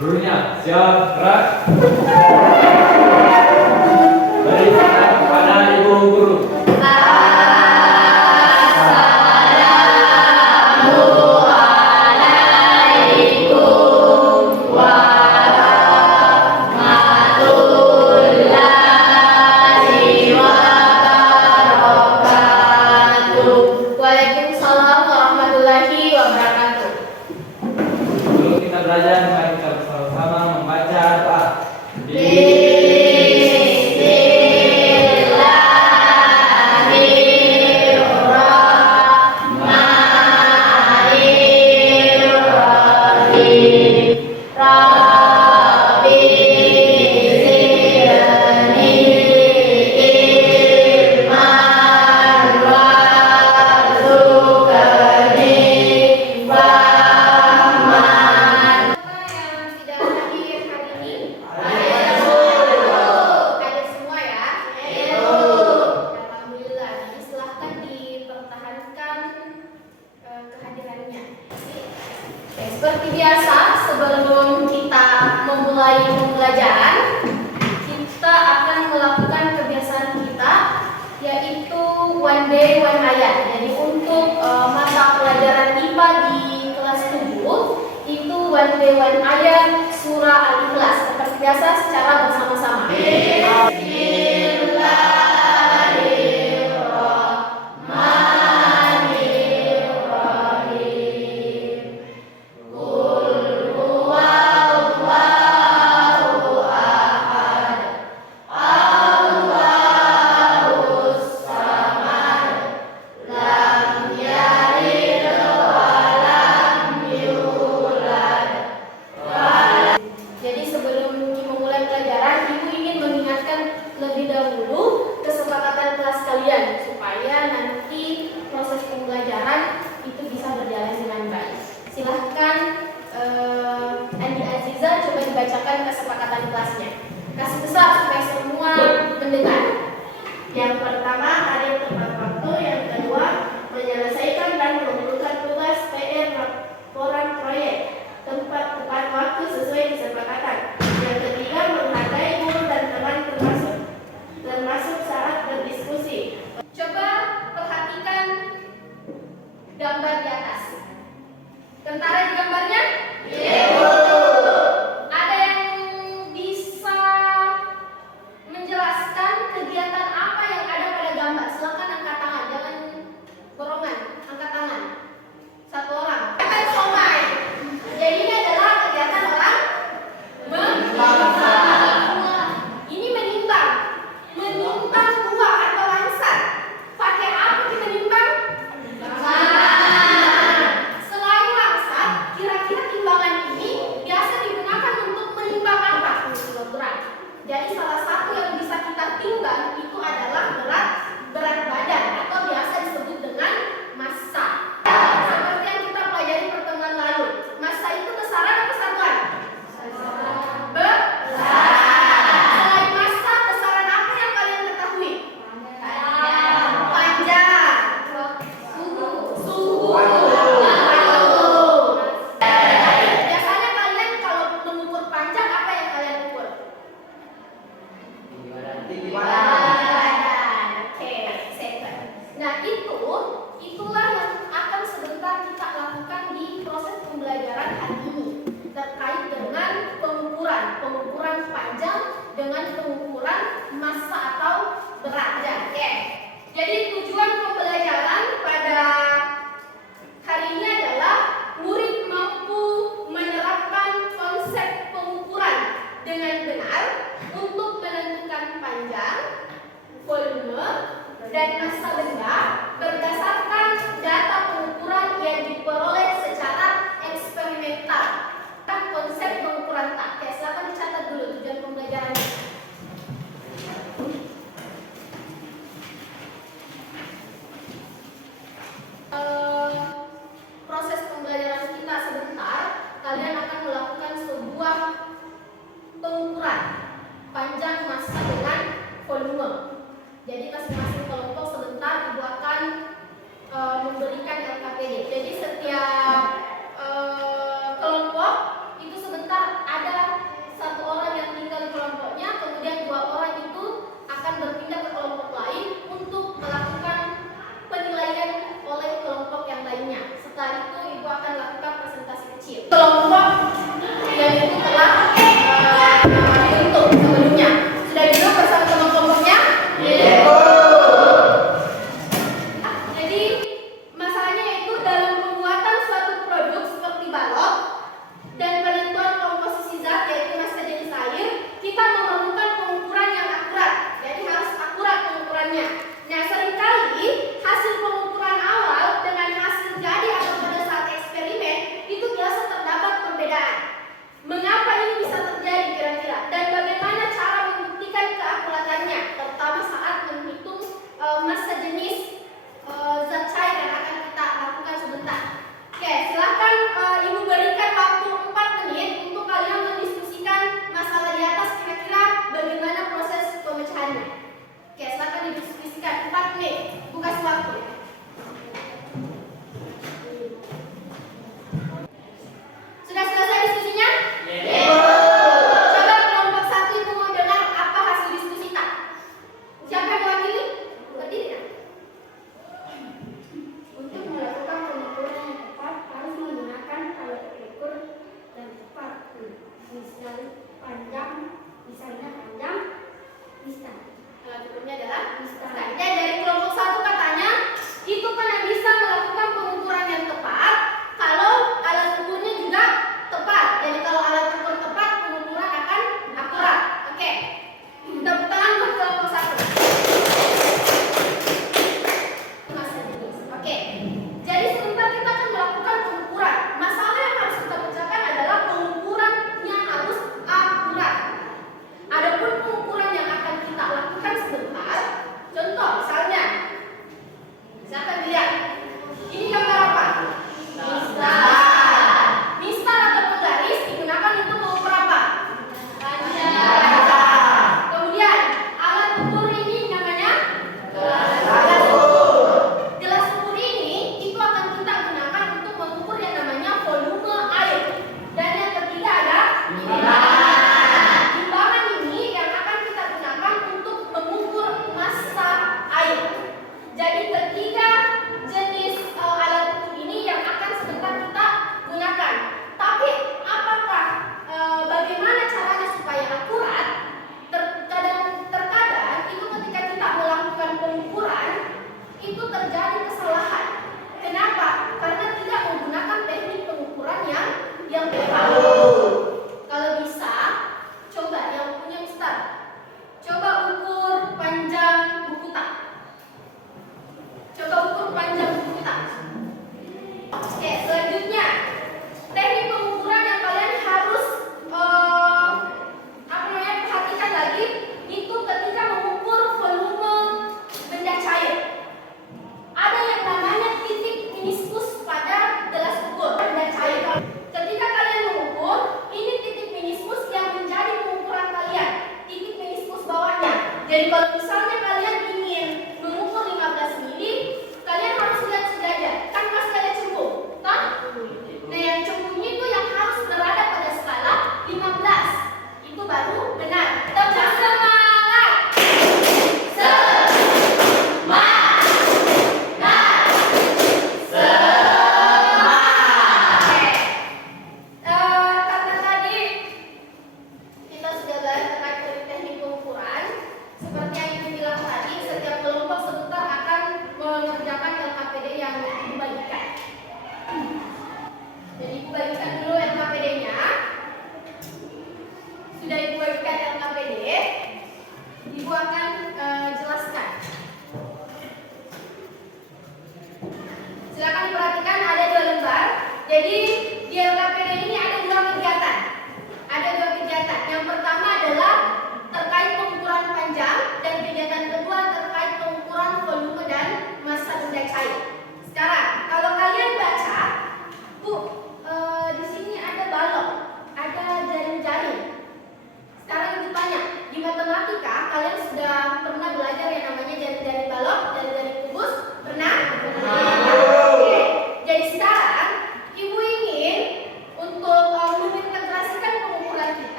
Gurunya siap gerak. Berikan kepada ibu guru. Waalaikumsalam warahmatullahi wabarakatuh. Sebelum kita belajar, mari kita bersama-sama membaca doa. Seperti biasa, sebelum kita memulai pembelajaran, kita akan melakukan kebiasaan kita, yaitu one day one ayat. Jadi untuk mata pelajaran IPA di kelas 7 itu one day one ayat surah Al-Ikhlas. Seperti biasa secara bersama-sama. Jadi sebelum memulai pelajaran, Ibu ingin mengingatkan lebih dahulu kesepakatan kelas kalian supaya nanti proses pembelajaran itu bisa berjalan dengan baik. Silahkan Andi Aziza coba dibacakan kesepakatan kelasnya. Kasih besar supaya semua mendengar. Yang pertama, hadir tepat waktu. Yang kedua, menyelesaikan dan mengumpulkan tugas PR laporan proyek tepat waktu sesuai kesepakatan. Yang ketiga, menghargai guru dan teman termasuk saat berdiskusi. Coba perhatikan gambar di atas. Tentara di gambarnya? Ada yang bisa menjelaskan kegiatan apa yang ada pada gambar? Silakan angkat tangan, jangan borongan, angkat tangan. Satu orang. Makan somai. Jadi ini adalah kegiatan orang menimbang. Ini menimbang. Menimbang buah atau langsat. Pakai apa kita nimbang? Selain langsat, kira-kira timbangan ini biasa digunakan untuk menimbang apa? Kilogram. Jadi salah satu yang bisa kita timbang itu adalah berat badan atau biasa disebut dengan massa. Seperti yang kita pelajari pertemuan lalu, massa itu besaran atau satuan? Selain massa, besaran apa yang kalian ketahui? Panjang. Suhu. Biasanya kalian kalau mengukur panjang, apa yang kalian ukur? Badan. Oke, center. Nah, itulah yang akan sebentar kita lakukan di proses pembelajaran hari ini terkait dengan pengukuran panjang dengan pengukuran massa atau berat. Ya, oke. Jadi tujuan pembelajaran pada hari ini adalah murid mampu menerapkan konsep pengukuran dengan benar untuk menentukan panjang, volume, dan massa benda berdasarkan data pengukuran yang diperoleh secara eksperimental. Konsep pengukuran tak. Oke, silakan dicatat dulu tujuan pembelajarannya. Proses pembelajaran kita sebentar, kalian akan melakukan sebuah pengukuran panjang, massa dengan volume. Jadi masing-masing kelompok sebentar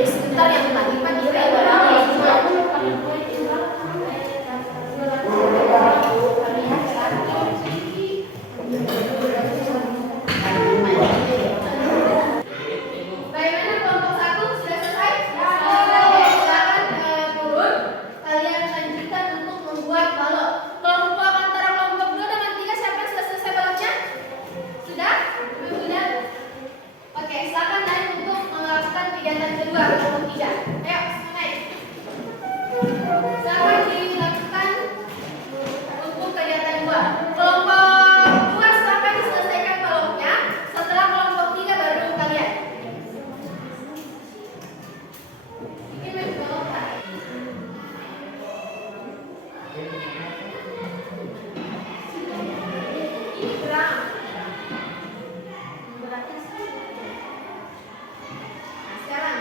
Sebentar yang tadi Pak bagaimana kelompok 1 sudah selesai? Oke, silakan turun. Kalian lanjutkan untuk membuat balok. Kelompok antara kelompok 2 dengan 3 siapa yang sudah selesai baloknya? Sudah? Sudah? Oke, silakan naik untuk melakukan kegiatan kedua kelompok 3. Ayo, naik. Silakan dilakukan untuk kegiatan 2. Kelompok 2 silakan diselesaikan baloknya. Setelah kelompok 3 baru kalian. Ini main balok tak? Ini berang. Beratnya sekali. Nah, sekarang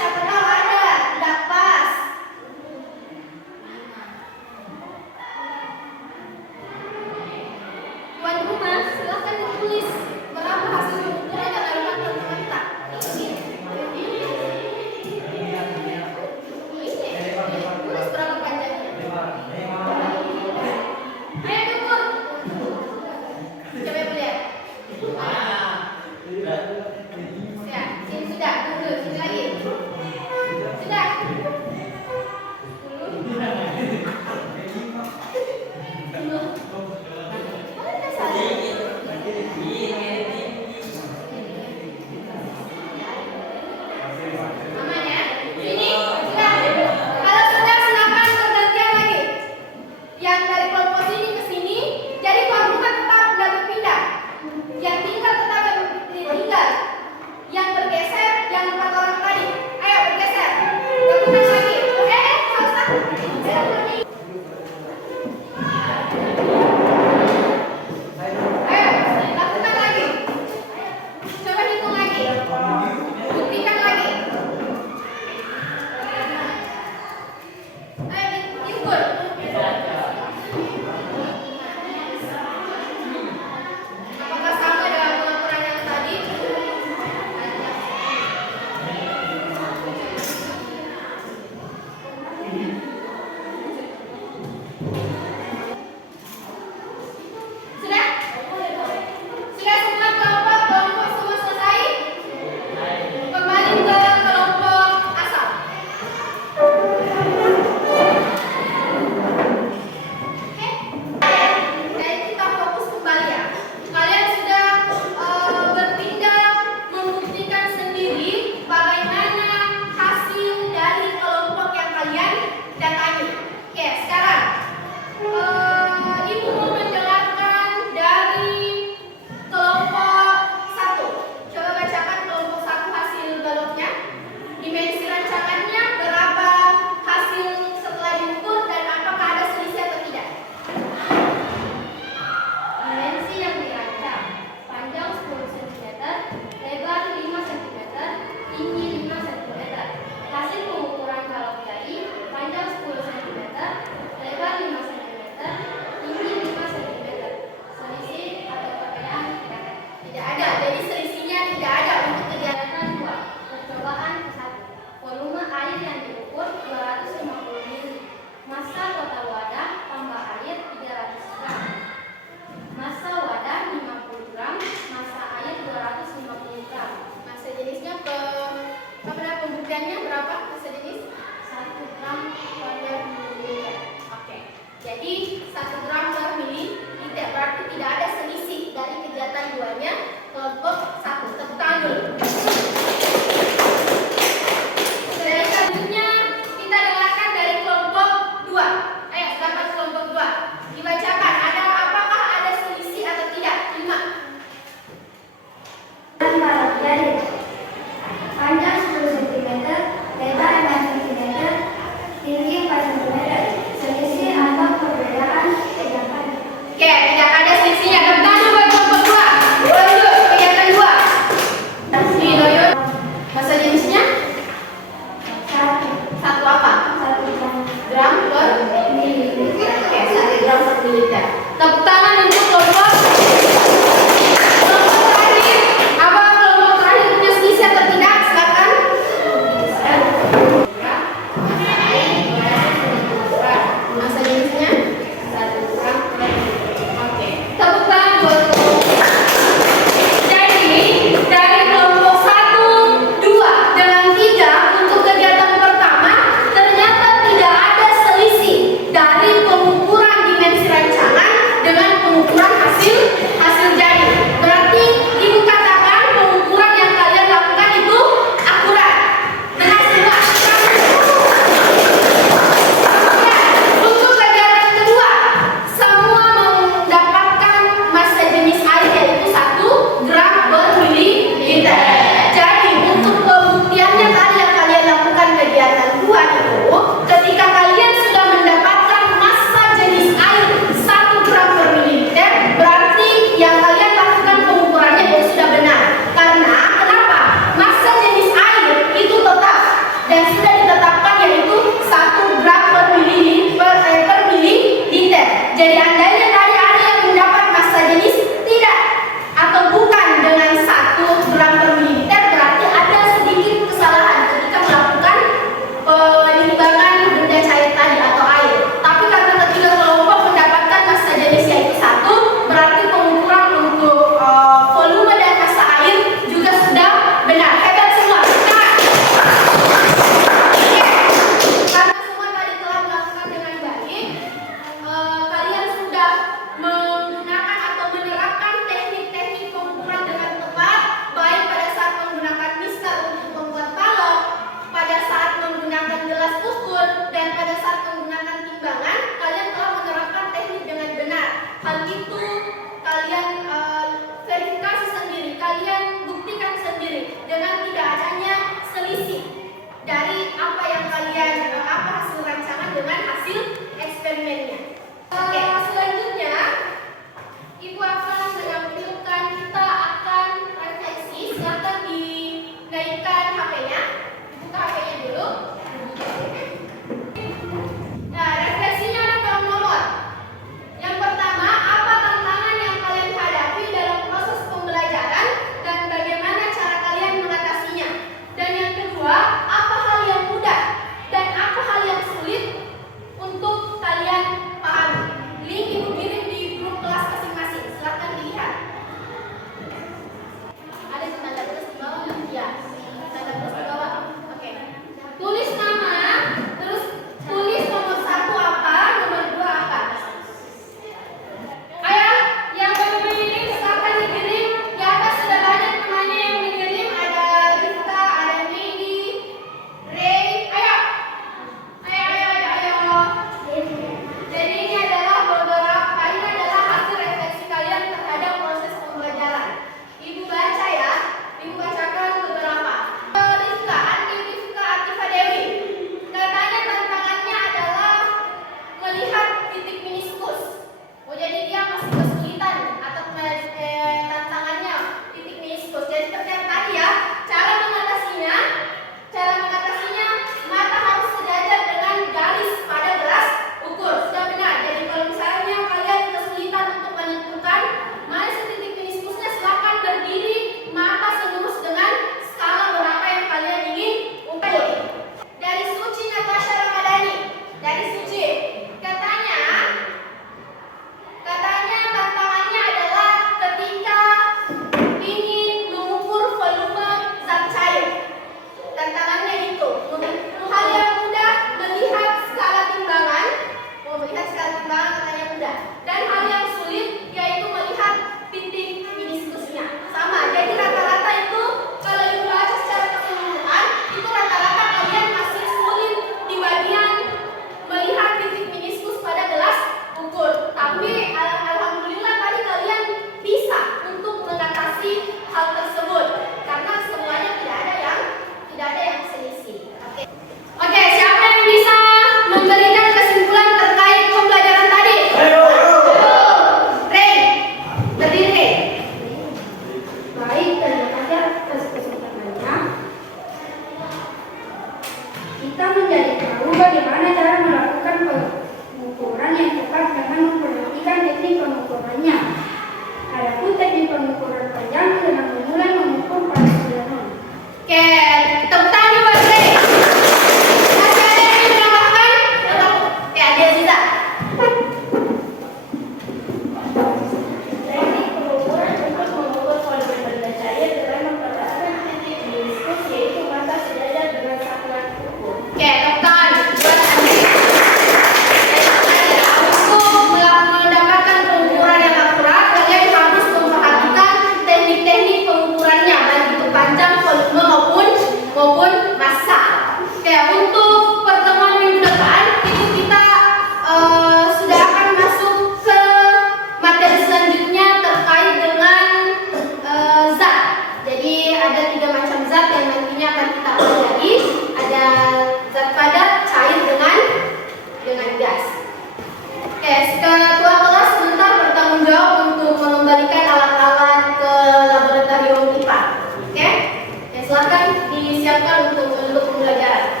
Silakan disiapkan untuk pembelajaran.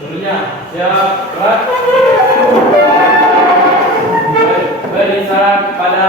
Seluruhnya siap, gerak. Beri salam kepada